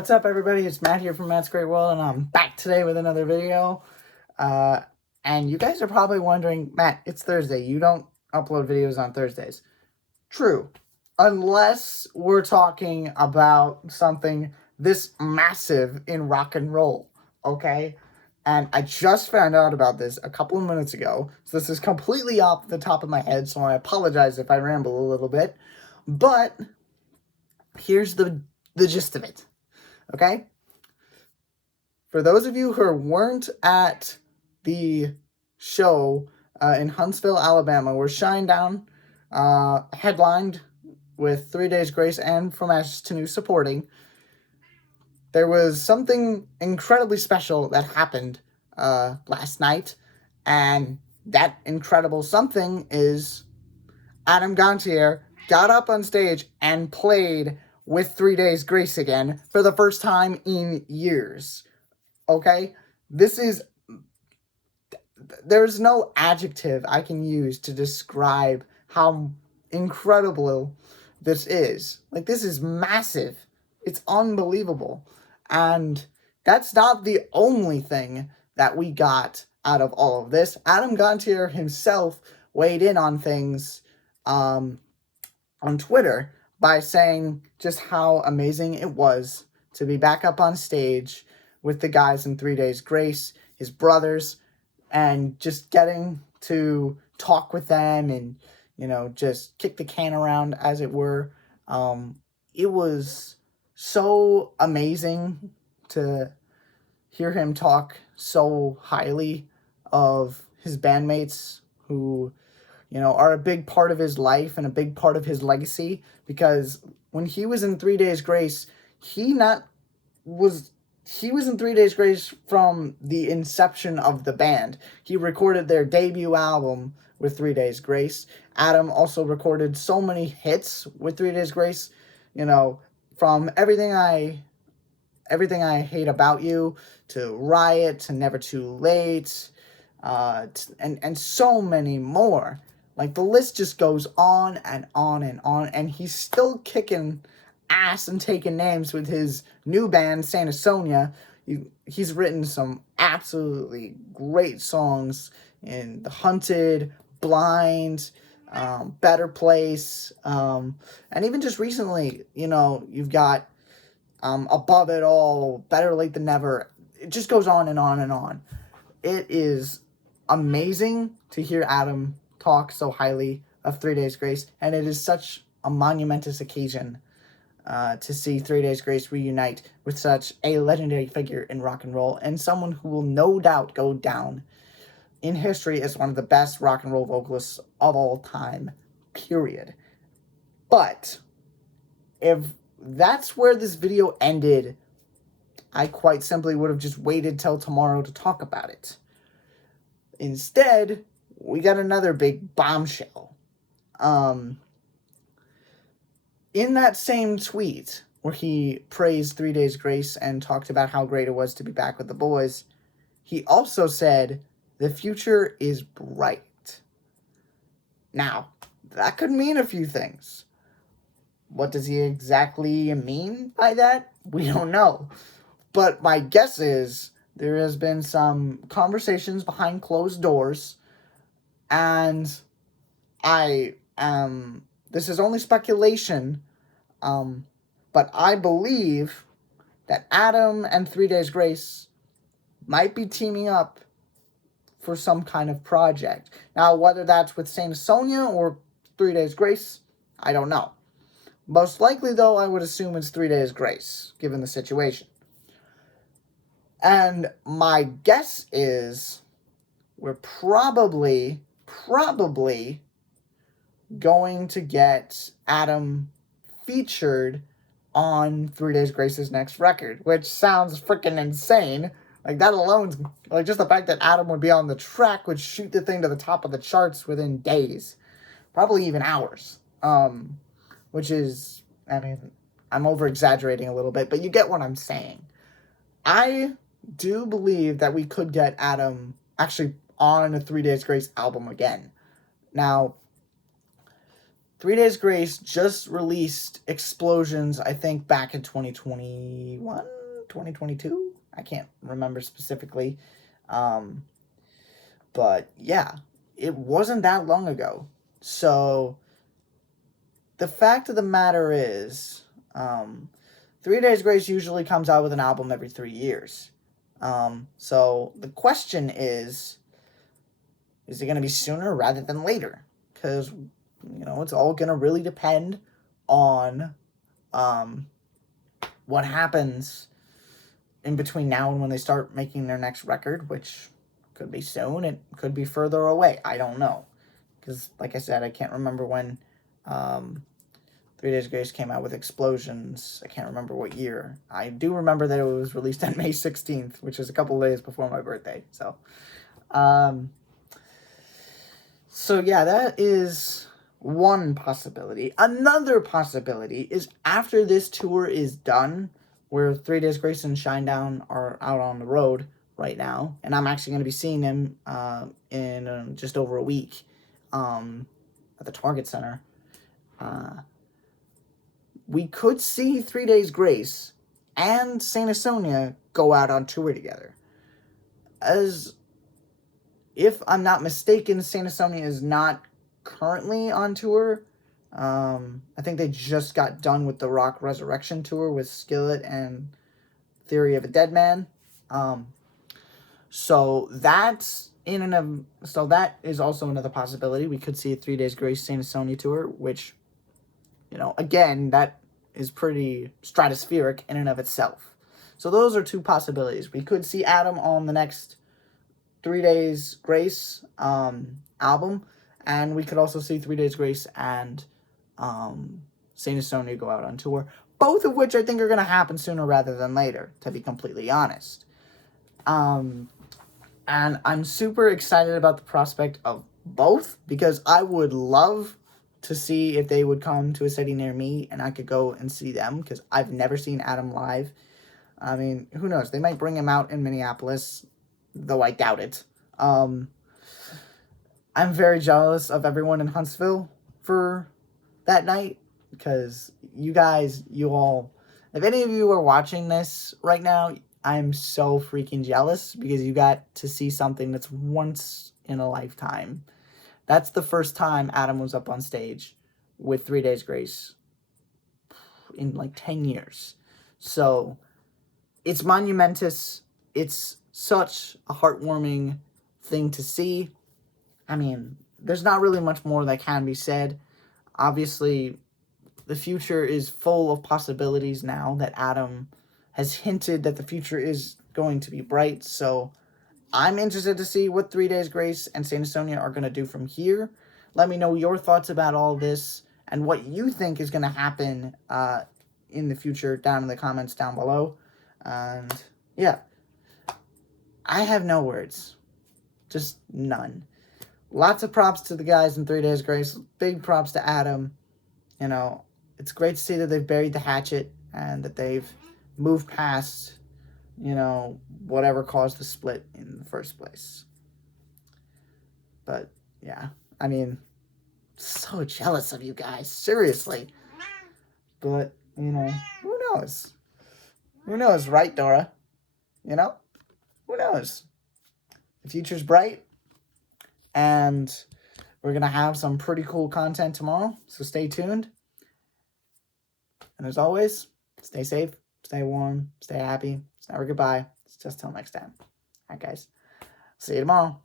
What's up, everybody? It's Matt here from Matt's Great World, and I'm back today with another video. Uh, and you guys are probably wondering, Matt, it's Thursday. You don't upload videos on Thursdays. True. Unless we're talking about something this massive in rock and roll, okay? And I just found out about this a couple of minutes ago, so this is completely off the top of my head, so I apologize if I ramble a little bit. But here's the gist of it. Okay? For those of you who weren't at the show in Huntsville, Alabama, where Shinedown headlined with 3 Days Grace and From Ashes to New supporting, there was something incredibly special that happened last night, and that incredible something is Adam Gontier got up on stage and played with 3 Days Grace again for the first time in years. Okay? There's no adjective I can use to describe how incredible this is. Like, this is massive. It's unbelievable. And that's not the only thing that we got out of all of this. Adam Gontier himself weighed in on things on Twitter by saying just how amazing it was to be back up on stage with the guys in 3 Days Grace, his brothers, and just getting to talk with them and, just kick the can around, as it were. It was so amazing to hear him talk so highly of his bandmates who, are a big part of his life and a big part of his legacy, because when he was in 3 Days Grace, he was in 3 Days Grace from the inception of the band. He recorded their debut album with 3 Days Grace. Adam also recorded so many hits with 3 Days Grace, from Everything I Hate About You to Riot to Never Too Late, and so many more. Like, the list just goes on and on and on, and he's still kicking ass and taking names with his new band, Santa Sonia. He's written some absolutely great songs in The Hunted, Blind, Better Place, and even just recently, you've got Above It All, Better Late Than Never. It just goes on and on and on. It is amazing to hear Adam talk so highly of 3 Days Grace, and it is such a monumentous occasion to see 3 Days Grace reunite with such a legendary figure in rock and roll, and someone who will no doubt go down in history as one of the best rock and roll vocalists of all time, period. But if that's where this video ended, I quite simply would have just waited till tomorrow to talk about it. Instead, we got another big bombshell. In that same tweet where he praised 3 Days Grace and talked about how great it was to be back with the boys, he also said, "The future is bright." Now, that could mean a few things. What does he exactly mean by that? We don't know. But my guess is there has been some conversations behind closed doors, and this is only speculation, but I believe that Adam and 3 Days Grace might be teaming up for some kind of project. Now, whether that's with Saint Sonia or 3 Days Grace, I don't know. Most likely, though, I would assume it's 3 Days Grace, given the situation. And my guess is we're probably going to get Adam featured on 3 Days Grace's next record, which sounds freaking insane. Like, that alone, like, just the fact that Adam would be on the track would shoot the thing to the top of the charts within days, probably even hours. Which is, I'm over-exaggerating a little bit, but you get what I'm saying. I do believe that we could get Adam actually on a 3 Days Grace album again. Now, 3 Days Grace just released Explosions, I think, back in 2021, 2022. I can't remember specifically. But yeah, it wasn't that long ago. So the fact of the matter is, 3 Days Grace usually comes out with an album every 3 years. So the question is it going to be sooner rather than later? Because, it's all going to really depend on what happens in between now and when they start making their next record, which could be soon. It could be further away. I don't know. Because, like I said, I can't remember when 3 Days Grace came out with Explosions. I can't remember what year. I do remember that it was released on May 16th, which is a couple of days before my birthday. So yeah, that is one possibility. Another possibility is after this tour is done, where 3 Days Grace and Shinedown are out on the road right now, and I'm actually going to be seeing them in just over a week at the Target Center. We could see 3 Days Grace and Saint Asonia go out on tour together. As if I'm not mistaken, Saint Asonia is not currently on tour. I think they just got done with the Rock Resurrection tour with Skillet and Theory of a Dead Man. So that is also another possibility. We could see a 3 Days Grace Saint Asonia tour, which, again, that is pretty stratospheric in and of itself. So those are two possibilities. We could see Adam on the next 3 Days Grace album, and we could also see 3 Days Grace and Saint Asonia go out on tour, both of which I think are going to happen sooner rather than later, to be completely honest. And I'm super excited about the prospect of both, because I would love to see if they would come to a city near me and I could go and see them, because I've never seen Adam live. I mean, who knows? They might bring him out in Minneapolis, though I doubt it. I'm very jealous of everyone in Huntsville for that night, because you all, if any of you are watching this right now, I'm so freaking jealous, because you got to see something that's once in a lifetime. That's the first time Adam was up on stage with 3 Days Grace in like 10 years. So it's monumentous. It's such a heartwarming thing to see. I mean, there's not really much more that can be said. Obviously, the future is full of possibilities now that Adam has hinted that the future is going to be bright. So I'm interested to see what 3 Days Grace and Saint Asonia are going to do from here. Let me know your thoughts about all this and what you think is going to happen in the future down in the comments down below. And yeah, I have no words. Just none. Lots of props to the guys in 3 Days Grace. Big props to Adam. It's great to see that they've buried the hatchet and that they've moved past, whatever caused the split in the first place. But, yeah, I mean, so jealous of you guys, seriously. But, who knows? Who knows, right, Dora? Who knows? The future's bright, and we're going to have some pretty cool content tomorrow, so stay tuned. And as always, stay safe, stay warm, stay happy. It's never goodbye. It's just till next time. All right, guys. See you tomorrow.